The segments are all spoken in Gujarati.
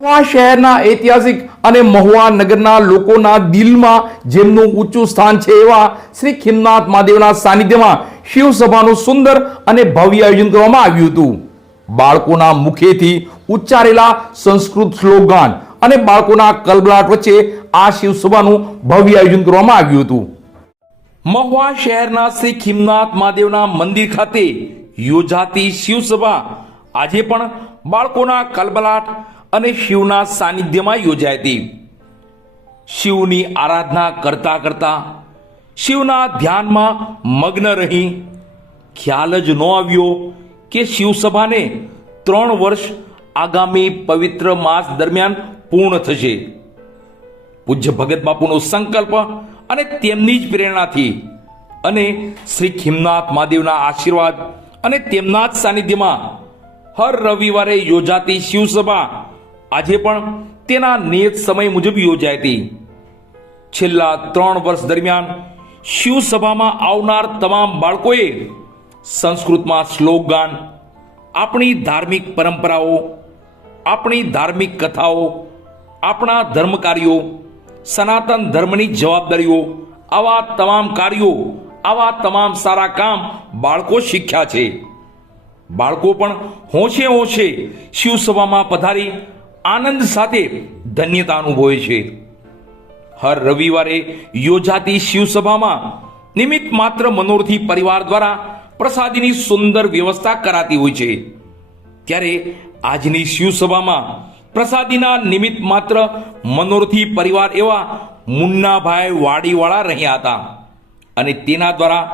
મહુવા શહેરના ઐતિહાસિક અને મહુવા નગરના લોકોના દિલમાં જેમનું ઊંચું સ્થાન છે એવા શ્રી ખીમનાથ મહાદેવના સાનિધ્યમાં શિવસભાનું સુંદર અને ભવ્ય આયોજન કરવામાં આવ્યું હતું। બાળકોના મુખેથી ઉચ્ચારેલા સંસ્કૃત શ્લોકગાન અને બાળકોના કલબલાટ વચ્ચે આ શિવસભાનું ભવ્ય આયોજન કરવામાં આવ્યું હતું। મહુવા શહેરના શ્રી ખીમનાથ મહાદેવના મંદિર ખાતે યોજાતી શિવસભા આજે પણ બાળકોના કલબલાટ અને શિવના સાનિધ્યમાં યોજાઈ હતી। શિવની આરાધના કરતા કરતા શિવના ધ્યાનમાં મગ્ન રહી ખ્યાલ જ ન આવ્યો કે શિવસભાને 3 વર્ષ આગામી પવિત્ર માસ દરમિયાન પૂર્ણ થશે। પૂજ્ય ભગત બાપુનો સંકલ્પ અને તેમની જ પ્રેરણાથી અને શ્રી ખીમનાથ મહાદેવના આશીર્વાદ અને તેમના જ સાનિધ્યમાં હર રવિવારે યોજાતી શિવસભા આજે પણ તેના નિયત સમય મુજબ યોજાઈ હતી। છેલ્લા 3 વર્ષ દરમિયાન શિવસભામાં આવનાર તમામ બાળકોએ સંસ્કૃતમાં શ્લોકગાન, આપણી ધાર્મિક પરંપરાઓ, આપણી ધાર્મિક કથાઓ, આપણા ધર્મ કાર્યો, સનાતન ધર્મની જવાબદારીઓ, આવા તમામ કાર્યો, આવા તમામ સારા કામ બાળકો શીખ્યા છે। બાળકો પણ હોંશે હોંશે શિવસભામાં પધારી આનંદ સાથે ધન્યતા અનુભવે છે। હર રવિવારે યોજાતી શિવસભામાં નિમિત્ત માત્ર મનોરથી પરિવાર દ્વારા પ્રસાદીની સુંદર વ્યવસ્થા કરાતી હોય છે। ત્યારે આજની શિવસભામાં પ્રસાદીના નિમિત્ત માત્ર મનોરથી પરિવાર એવા મુન્નાભાઈ વાડીવાળા રહ્યા હતા અને તેના દ્વારા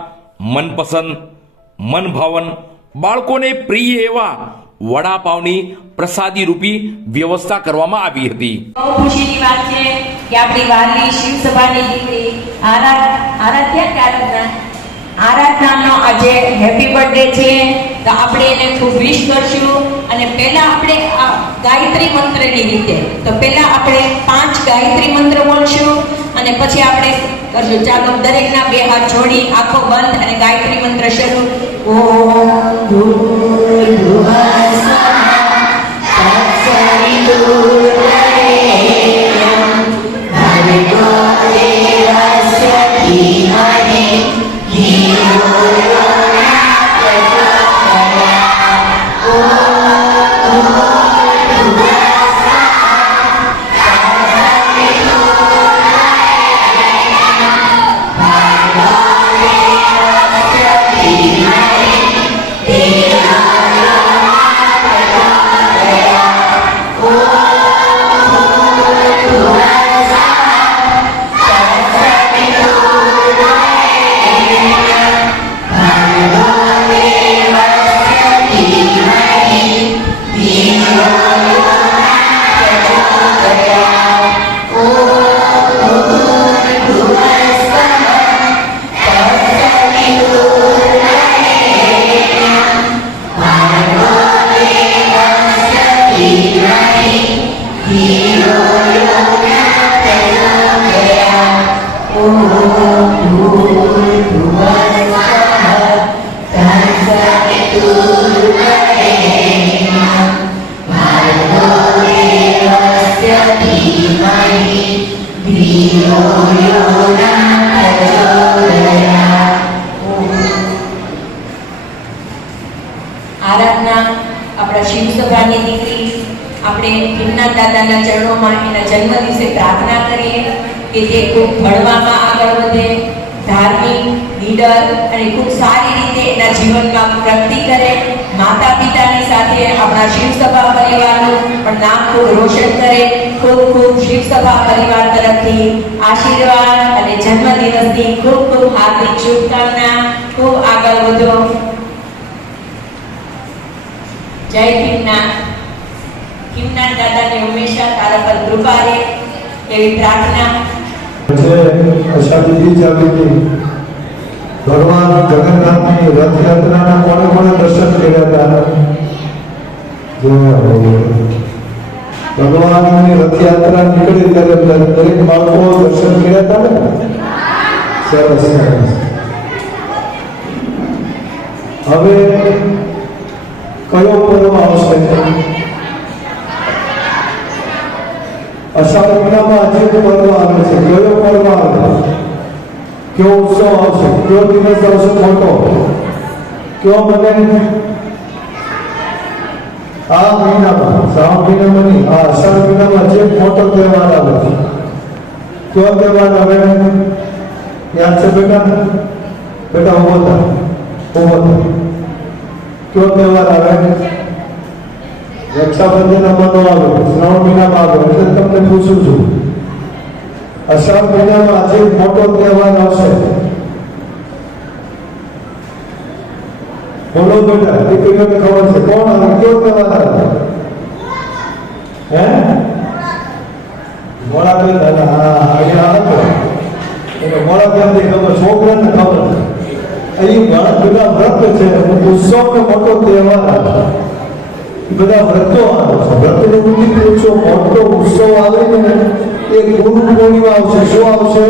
મનપસંદ મનભાવન બાળકોને પ્રિય એવા વડાપાવની પ્રસાદી રૂપી વ્યવસ્થા કરવામાં આવી હતી। બહુ ખુશીની વાત છે કે આપણી વાલી શિવસભાની દીકરી આરાધનાનો આજે હેપી બર્થડે છે, તો આપણે એને ખૂબ વિશ કરશું। અને પહેલા આપણે ગાયત્રી મંત્રની રીતે તો પહેલા આપણે 5 ગાયત્રી મંત્ર બોલશું અને પછી આપણે કરશું। ચાલો દરેકના 2 હાથ જોડી આંખો બંધ અને ગાયત્રી મંત્ર શરૂ। ઓમ ભૂર્ભુવઃ સ્વઃ તત્સવિતુર્વરેણ્યં ભર્ગો દેવસ્ય ધીમહિ ધિયો યો ન પ્રચોદયાत्। ઓમ ભૂર્ભુવઃ સ્વઃ તત્સવિતુર્વરેણ્યં ભર્ગો દેવસ્ય ધીમહિ ધિયો યો ન પ્રચોદયાत्। ઓમ ભૂર્ભુવઃ આરાધના આપણા શિવસભાની દીકરી આપણે ખીમનાથ દાદાના ચરણોમાં એના જન્મદિવસે પ્રાર્થના કરીએ કે જે ખૂબ ભણવામાં આગળ વધે, ધાર્મિક, નીડર અને ખૂબ સારી રીતે એના જીવનમાં પ્રગતિ કરે, માતા પિતાની સાથે આપણા શિવસભા પરિવારનું પણ નામ ખૂબ રોશન કરે। ખૂબ ખૂબ શિવસભા પરિવાર તરફથી આશીર્વાદ અને જન્મદિવસની ખૂબ ખૂબ હાર્દિક શુભકામના। ખૂબ આગળ વધો। જય ખીમનાથ। ખીમનાથ દાદાને હંમેશા તારા પર કૃપા રહે એવી પ્રાર્થના। અષાઢી બીજ આવી હતી, ભગવાન જગન્નાથની રથયાત્રાના કોને કોને દર્શન કર્યા હતા? ભગવાનની રથયાત્રા નીકળી ત્યારે દરેક બાળકો દર્શન કર્યા હતા ને? સરસ સરસ। હવે કયો પર્વ આવશે? અષાઢ મહિનામાં આજે પર્વ આવે છે. કયો પર્વ આવે? કયો ઉત્સવ આવશે? કયો દિવસ આવશે મોટો? કયો મને આ મહિનામાં, શ્રાવણ મહિનામાં નહીં, આ અષાઢ મહિનામાં જે મોટો તહેવાર આવે છે. કયો તહેવાર આવે? યાદ છે બેટા? બેટા ઉભો થા, ઉભો થા. કયો તહેવાર આવે? રક્ષાબંધન મનો આવે, શ્રાવણ મહિનામાં આવે. એટલે તમને પૂછું છું, અષાઢ મહિનામાં આજે મોટો તહેવાર આવશે. બોલો બેટા, દીકરીઓને ખબર છે કોણ આવે? કયો તહેવાર આવે? હે? મોડા બેન, હા અહીંયા આવે એટલે મોડા બેનની ખબર, છોકરાને ખબર. અહીં ઘણા બધા વ્રત છે, ઉત્સવનો મોટો તહેવાર, બધા વ્રતો આવે છે. વ્રતનો પૂછો મોટો ઉત્સવ આવે ને એ ગુરુ પૂર્ણિમા આવશે. શું આવશે?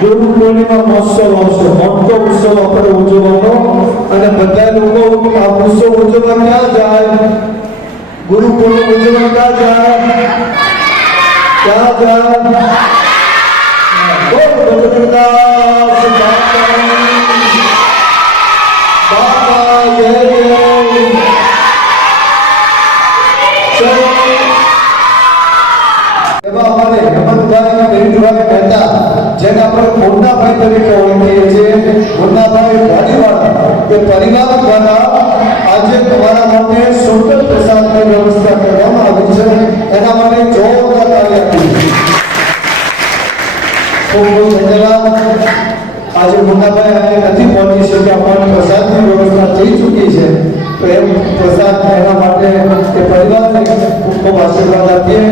ગુરુ પૂર્ણિમા મહોત્સવ આવશે. મોટો ઉત્સવ આપણે ઉજવવાનો. અને બધા લોકો આ ઉત્સવ ઉજવવા ક્યાં જાય? ગુરુ પૂર્ણિમા ઉજવવા ક્યાં જાય? ક્યાં જાય? બોલ બદ્રીનાથ બાપા જય જય. એવા અમારે હેમંતભાઈ દિલીપભાઈ મહેતા, જેને આપણે મુન્નાભાઈ તરીકે ઓળખીએ છીએ, મુન્નાભાઈ ભાડીવાળા, એ પરિવાર દ્વારા આજે તમારા માટે સુંદર પ્રસાદની વ્યવસ્થા કરવામાં આવી છે. એના માટે જોરદાર તાળી આપી. ખૂબ ખૂબ ધન્યવાદ. આજે મુન્નાભાઈ અહીંયા નથી પહોંચી શક્યા, પણ પ્રસાદની વ્યવસ્થા થઈ ચૂકી છે. તો એમ પ્રસાદ એના માટે એ પરિવારને ખૂબ ખૂબ આશીર્વાદ આપીએ.